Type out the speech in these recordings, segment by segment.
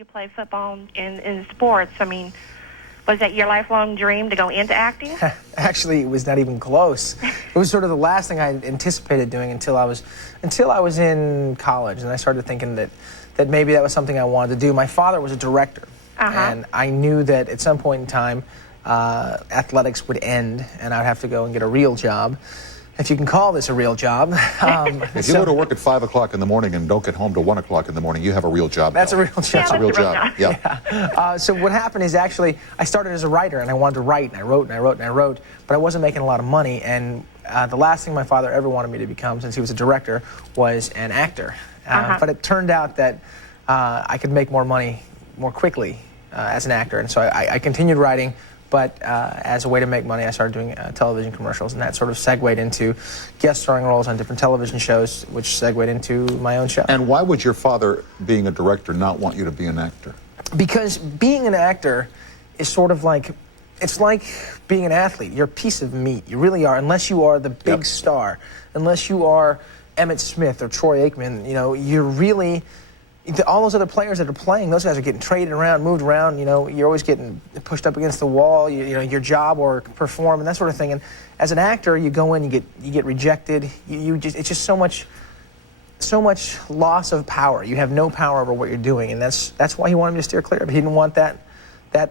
you play football in sports. I mean, was that your lifelong dream to go into acting? Actually, it was not even close. It was sort of the last thing I anticipated doing until I was in college, and I started thinking that maybe that was something I wanted to do. My father was a director, and I knew that at some point in time, athletics would end, and I'd have to go and get a real job. If you can call this a real job. If you go to work at 5 o'clock in the morning and don't get home till 1 o'clock in the morning, you have a real job. That's a real job. Yeah, That's a real job. Yeah. So what happened is actually I started as a writer, and I wanted to write, and I wrote, and I wrote, and I wrote, but I wasn't making a lot of money, and the last thing my father ever wanted me to become, since he was a director, was an actor. But it turned out that I could make more money more quickly as an actor, and so I continued writing. But as a way to make money, I started doing television commercials, and that sort of segued into guest starring roles on different television shows, which segued into my own show. And why would your father, being a director, not want you to be an actor? Because being an actor is sort of like, it's like being an athlete. You're a piece of meat. You really are, unless you are the big star, unless you are Emmett Smith or Troy Aikman. You know, you're really... all those other players that are playing, those guys are getting traded around, moved around. You know, you're always getting pushed up against the wall. You know, your job or perform and that sort of thing. And as an actor, you go in, you get rejected. It's just so much loss of power. You have no power over what you're doing, and that's why he wanted me to steer clear. But he didn't want that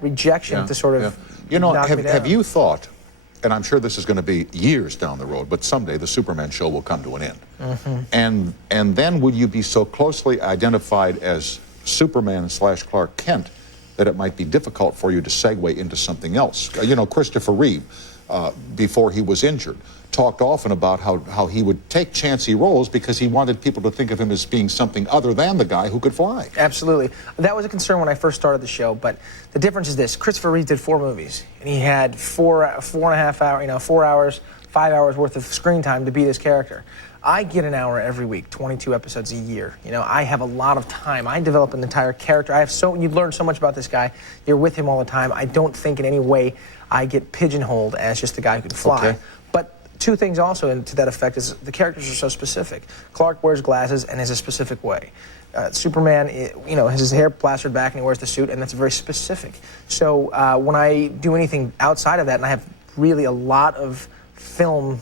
rejection to sort of knock me down. Have you thought? And I'm sure this is going to be years down the road, but someday the Superman show will come to an end. And then would you be so closely identified as Superman / Clark Kent that it might be difficult for you to segue into something else? You know, Christopher Reeve, before he was injured, talked often about how he would take chancy roles because he wanted people to think of him as being something other than the guy who could fly. Absolutely. That was a concern when I first started the show, but the difference is this. Christopher Reeve did 4 movies, and he had 4.5 hours, 4 hours, 5 hours worth of screen time to be this character. I get an hour every week, 22 episodes a year. You know, I have a lot of time. I develop an entire character. You learn so much about this guy. You're with him all the time. I don't think in any way I get pigeonholed as just the guy who can fly. Okay. But 2 things also to that effect is the characters are so specific. Clark wears glasses and is a specific way. Superman, has his hair plastered back and he wears the suit, and that's very specific. So when I do anything outside of that, and I have really a lot of film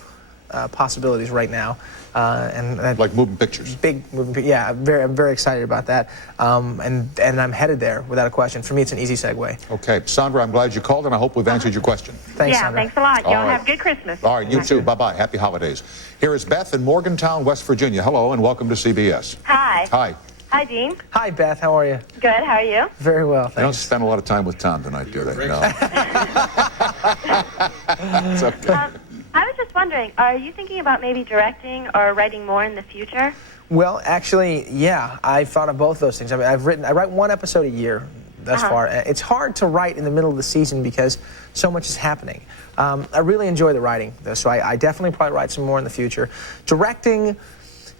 possibilities right now. Like moving pictures. Big moving, yeah. I'm very excited about that, and I'm headed there without a question. For me, it's an easy segue. Okay, Sandra, I'm glad you called, and I hope we've answered your question. Thanks, yeah, Sandra. thanks a lot. Y'all right. have a good Christmas. All right, you too. Bye-bye. Happy holidays. Here is Beth in Morgantown, West Virginia. Hello, and welcome to CBS. Hi. Hi. Hi, Dean. Hi, Beth. How are you? Good. How are you? Very well, You don't thanks. spend a lot of time with Tom tonight, do they? No. It's okay. I was just wondering, are you thinking about maybe directing or writing more in the future? Well, actually, yeah. I've thought of both those things. I mean, I write 1 episode a year thus far. It's hard to write in the middle of the season because so much is happening. I really enjoy the writing, though, so I definitely probably write some more in the future. Directing,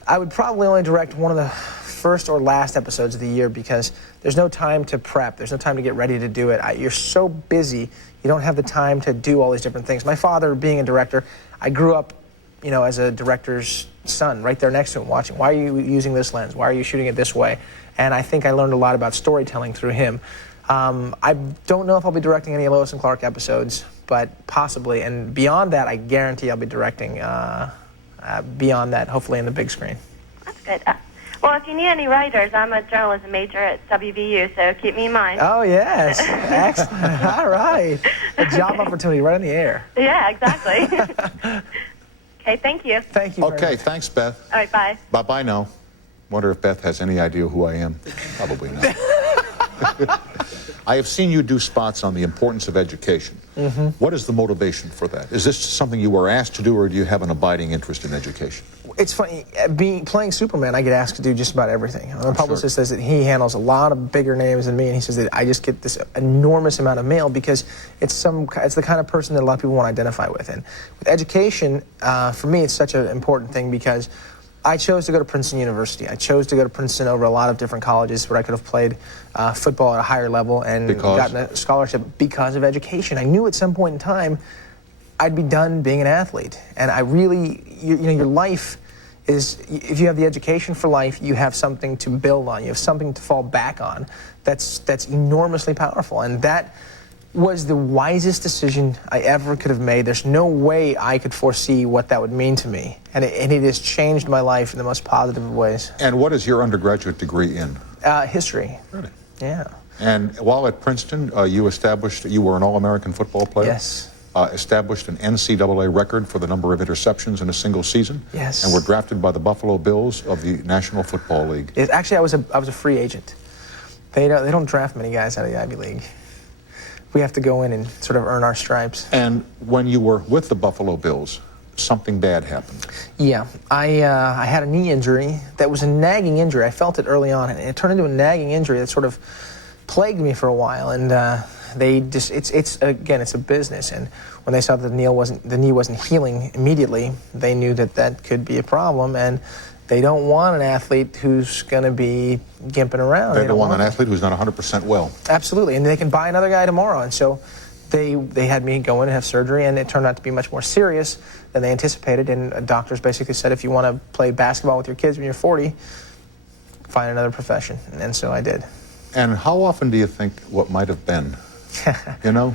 I would probably only direct one of the first or last episodes of the year because there's no time to prep. There's no time to get ready to do it. You're so busy, you don't have the time to do all these different things. My father, being a director, I grew up, as a director's son, right there next to him, watching. Why are you using this lens? Why are you shooting it this way? And I think I learned a lot about storytelling through him. I don't know if I'll be directing any Lois and Clark episodes, but possibly. And beyond that, I guarantee I'll be directing beyond that, hopefully in the big screen. That's good. Well, if you need any writers, I'm a journalism major at WVU, so keep me in mind. Oh, yes. Excellent. All right. A job opportunity right in the air. Yeah, exactly. Okay, thank you. Thank you very Okay, much. thanks, Beth. All right, bye. Bye-bye now. Wonder if Beth has any idea who I am. Probably not. I have seen you do spots on the importance of education. What is the motivation for that? Is this something you were asked to do, or do you have an abiding interest in education? It's funny, playing Superman, I get asked to do just about everything. The publicist says that he handles a lot of bigger names than me, and he says that I just get this enormous amount of mail because it's the kind of person that a lot of people want to identify with. And with education, for me, it's such an important thing because I chose to go to Princeton University. I chose to go to Princeton over a lot of different colleges where I could have pplayed football at a higher level and gotten a scholarship because of education. I knew at some point in time I'd be done being an athlete. And I really, your life is if you have the education for life, you have something to build on. You have something to fall back on. That's enormously powerful, and that was the wisest decision I ever could have made. There's no way I could foresee what that would mean to me, and it has changed my life in the most positive of ways. And what is your undergraduate degree in? History. Really? Yeah. And while at Princeton, you were an All-American football player? Yes. Established an NCAA record for the number of interceptions in a single season. Yes. And were drafted by the Buffalo Bills of the National Football League. Actually, I was a free agent. They don't draft many guys out of the Ivy League. We have to go in and sort of earn our stripes. And when you were with the Buffalo Bills, something bad happened. Yeah, I had a knee injury that was a nagging injury. I felt it early on, and it turned into a nagging injury that sort of plagued me for a while. And it's a business, and when they saw that the knee wasn't healing immediately, they knew that could be a problem, and they don't want an athlete who's going to be gimping around. They don't want an athlete who's not 100% well. Absolutely, and they can buy another guy tomorrow, and so they had me go in and have surgery, and it turned out to be much more serious than they anticipated, and doctors basically said, if you want to play basketball with your kids when you're 40, find another profession, and so I did. And how often do you think what might have been, you know?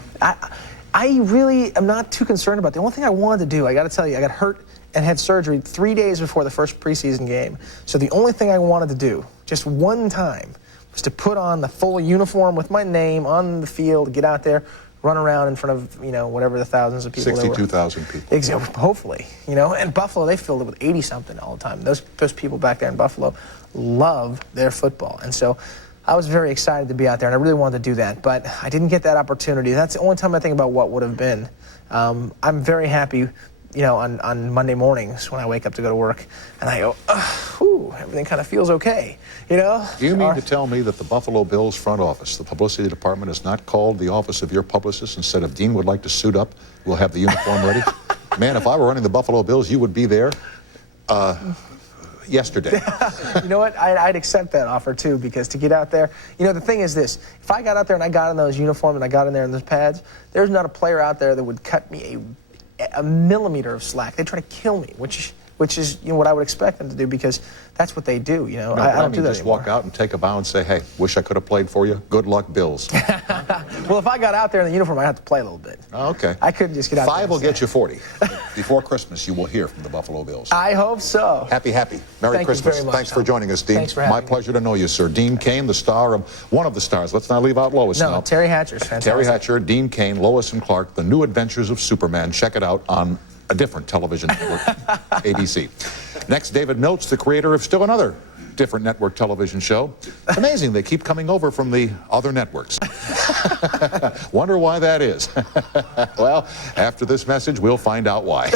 I really am not too concerned about it. The only thing I wanted to do, I got to tell you, I got hurt and had surgery 3 days before the first preseason game. So the only thing I wanted to do, just one time, was to put on the full uniform with my name on the field, get out there, run around in front of, whatever the thousands of people 62,000 people. Exactly, hopefully. And Buffalo, they filled it with 80-something all the time. Those people back there in Buffalo love their football. And so I was very excited to be out there, and I really wanted to do that. But I didn't get that opportunity. That's the only time I think about what would have been. I'm very happy, on Monday mornings when I wake up to go to work, and I go, whew, everything kind of feels okay, Do you mean to tell me that the Buffalo Bills front office, the publicity department, has not called the office of your publicist and said, if Dean would like to suit up, we'll have the uniform ready? Man, if I were running the Buffalo Bills, you would be there yesterday. You know what? I'd accept that offer, too, because to get out there, the thing is this. If I got out there and I got in those uniforms and I got in there in those pads, there's not a player out there that would cut me a millimeter of slack. They try to kill me, which is what I would expect them to do, because that's what they do. No, I don't do that just anymore. walk out and take a bow and say, hey, wish I could have played for you. Good luck, Bills. Well, if I got out there in the uniform, I'd have to play a little bit. Oh, okay. I couldn't just get out there. 5 will get you 40. Before Christmas, you will hear from the Buffalo Bills. I hope so. Happy. Merry Thank Christmas. you very much, Thanks for Tom. joining us, Dean. Thanks for having My me. pleasure to know you, sir. Dean Cain, the star of one of the stars. Let's not leave out Lois now. No, Terry Hatcher's fantastic. Terry Hatcher, Dean Cain, Lois and Clark, The New Adventures of Superman. Check it out on a different television network, ABC. Next, David Notes, the creator of still another different network television show. It's amazing they keep coming over from the other networks. Wonder why that is. Well, after this message, we'll find out why.